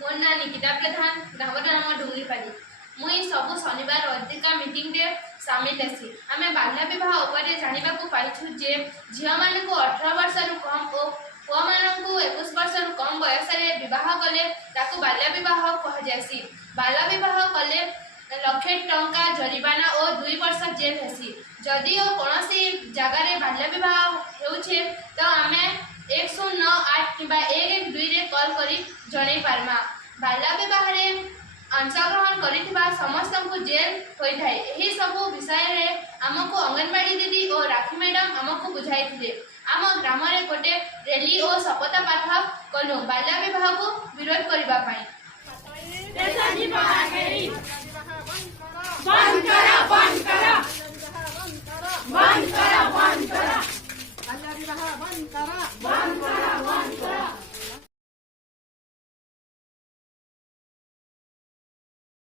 मोर ना निकिता प्रधान ग्रामर नाम डुंगरीपाली मुई सब शनिवार अधिका मीटिंग रे शामिल हेसी। आमे बाल्य विवाह उपरे जानिबा को पाइछु जे झिया माने को 18 वर्ष रु कम ओ पुआ मानन को 21 वर्ष रु कम बयस रे विवाह कले ताकू बाल्य विवाह कह जायसी। बाल्य विवाह कले लक्षे टंका जरिमाना और 2 वर्ष जेल हेसी। जदि ओ कोनोसी जगह रे बाल्य विवाह हेउछे तो आमे 198 किबा 112 रे कॉल करी जणै पारमा। बाल्य विवाह रे अंशग्रहण करिथिबा समस्त को जेल होई थाए। एही सब विषय रे हमको अंगनवाड़ी दीदी और राखी मैडम हमको बुझाइथिले। आम ग्राम रे गोटे रैली और शपथ पाठ कलु बाल्य विवाह को विरोध करबा पई। बंद करा बंद करा बंद करा बंद करा बाल्य विवाह बंद करा बंद करा